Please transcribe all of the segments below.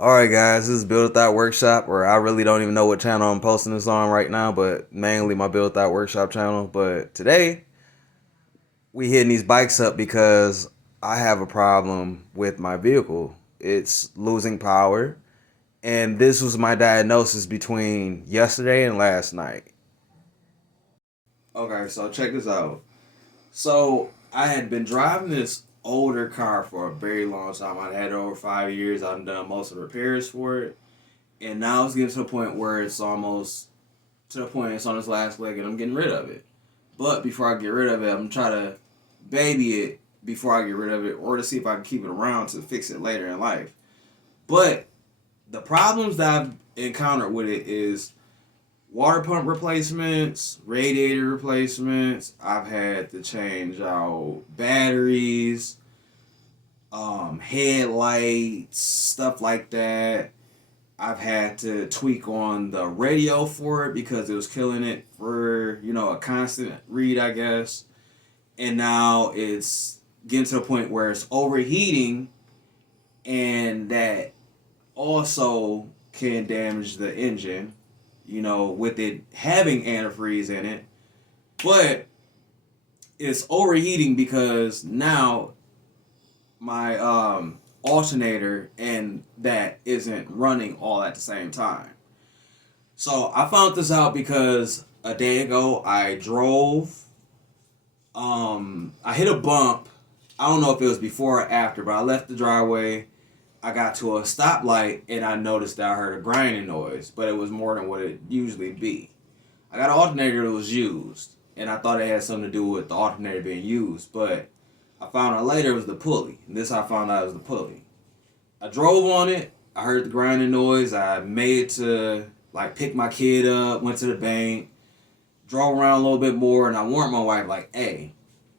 Alright guys, this is Build-A-Thot Workshop, or I really don't even know what channel I'm posting this on right now, but mainly my Build-A-Thot Workshop channel. But today, we hitting these bikes up because I have a problem with my vehicle. It's losing power, and this was my diagnosis between yesterday and last night. Okay, so check this out. So I had been driving this older car for a very long time. I'd had it over 5 years. I've done most of the repairs for it. And now it's getting to the point where it's almost to the point it's on its last leg and I'm getting rid of it. But before I get rid of it, I'm trying to baby it before I get rid of it or to see if I can keep it around to fix it later in life. But the problems that I've encountered with it is water pump replacements, radiator replacements. I've had to change out batteries, headlights, stuff like that. I've had to tweak on the radio for it because it was killing it for, a constant read, I guess. And now it's getting to the point where it's overheating, and that also can damage the engine, with it having antifreeze in it. But it's overheating because now my alternator and that isn't running all at the same time. So I found this out because a day ago I drove. I hit a bump. I don't know if it was before or after, but I left the driveway. I got to a stoplight and I noticed that I heard a grinding noise, but it was more than what it usually be. I got an alternator that was used, and I thought it had something to do with the alternator being used, but I found out later it was the pulley. And this I found out it was the pulley. I drove on it. I heard the grinding noise. I made it to pick my kid up, went to the bank, drove around a little bit more, and I warned my wife hey,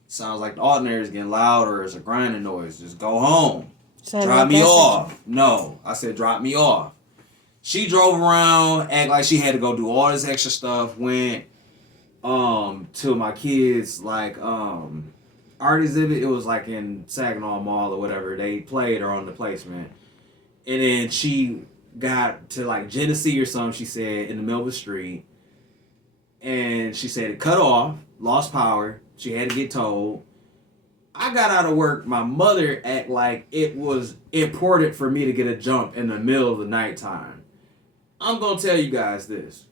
sounds like the alternator is getting louder. It's a grinding noise. Just go home. Drop me off. No, I said drop me off. She drove around, act like she had to go do all this extra stuff. Went to my kids art exhibit. It was in Saginaw Mall or whatever. They played her on the placement, and then she got to Genesee or something. She said in the middle of the street, and she said it cut off, lost power. She had to get towed. I got out of work. My mother act like it was important for me to get a jump in the middle of the nighttime. I'm going to tell you guys this.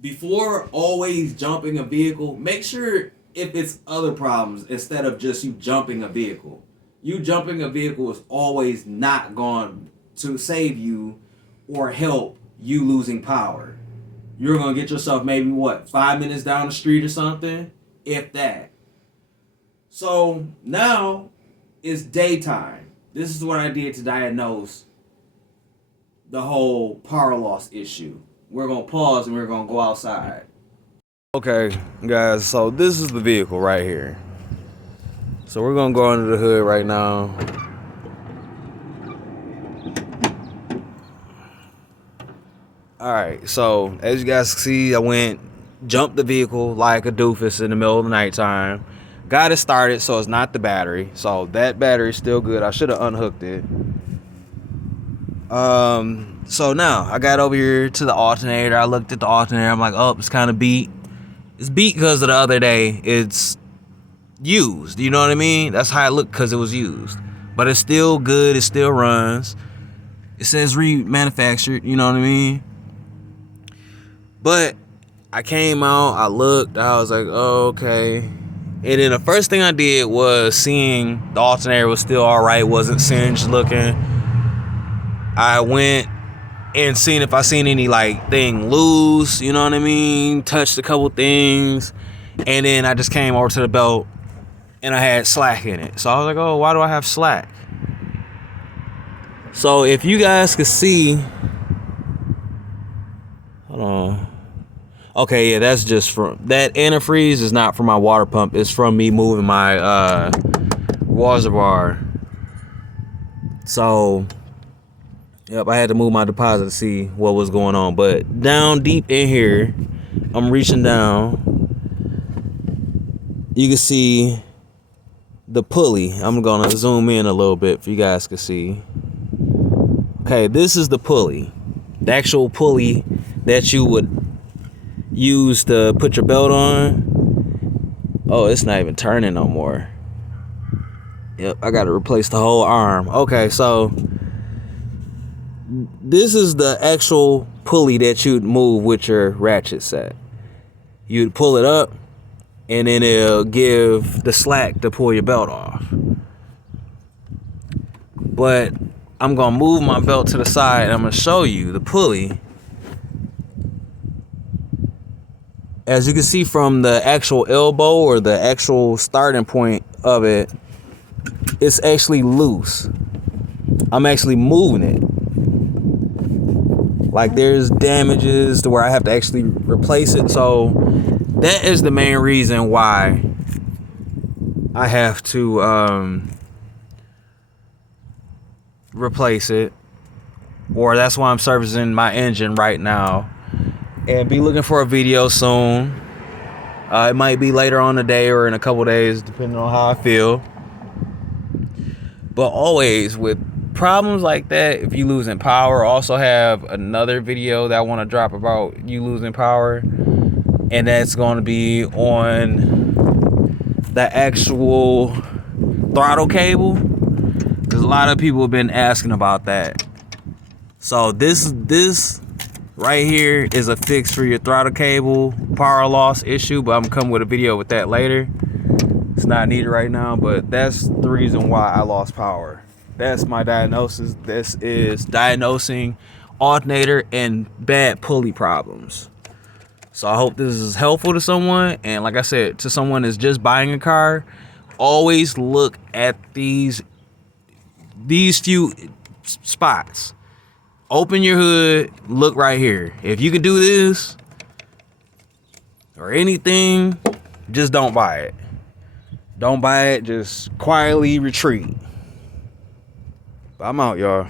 Before always jumping a vehicle, make sure if it's other problems instead of just you jumping a vehicle. You jumping a vehicle is always not going to save you or help you losing power. You're going to get yourself maybe 5 minutes down the street or something, if that. So now it's daytime. This is what I did to diagnose the whole power loss issue. We're going to pause and we're going to go outside. Okay, guys, so this is the vehicle right here. So we're going to go under the hood right now. Alright, so as you guys can see, I jumped the vehicle like a doofus in the middle of the nighttime. Got it started, so it's not the battery. So that battery's still good. I should have unhooked it. So now I got over here to the alternator. I looked at the alternator. I'm like, oh, it's kind of beat. It's beat because of the other day. It's used. You know what I mean? That's how it looked because it was used. But it's still good. It still runs. It says remanufactured. You know what I mean? But I came out. I looked. I was like, oh, okay. And then the first thing I did was seeing the alternator was still all right, wasn't singed looking. I went and seen if I seen any thing loose, you know what I mean? Touched a couple things, and then I just came over to the belt and I had slack in it. So I was like, oh, why do I have slack? So if you guys could see, hold on. Okay, yeah, that's just from that antifreeze is not from my water pump. It's from me moving my reservoir. So, yep, I had to move my deposit to see what was going on. But down deep in here, I'm reaching down. You can see the pulley. I'm gonna zoom in a little bit for you guys to see. Okay, this is the pulley. The actual pulley that you would use to put your belt on. Oh, it's not even turning no more. Yep, I gotta replace the whole arm. Okay, so this is the actual pulley that you'd move with your ratchet set. You'd pull it up, and then it'll give the slack to pull your belt off. But I'm gonna move my belt to the side, and I'm gonna show you the pulley. As you can see from the actual elbow or the actual starting point of it, it's actually loose. I'm actually moving it. Like there's damages to where I have to actually replace it. So that is the main reason why I have to replace it. Or that's why I'm servicing my engine right now. And be looking for a video soon. It might be later on today or in a couple days, depending on how I feel. But always with problems like that, if you losing power, also have another video that I want to drop about you losing power. And that's going to be on the actual throttle cable. Because a lot of people have been asking about that. So this right here is a fix for your throttle cable power loss issue, but I'm gonna come with a video with that later. It's not needed right now, but that's the reason why I lost power. That's my diagnosis. This is diagnosing alternator and bad pulley problems. So I hope this is helpful to someone. And like I said, to someone that's just buying a car, always look at these few spots. Open your hood, look right here. If you can do this or anything, just don't buy it. Don't buy it, just quietly retreat. I'm out, y'all.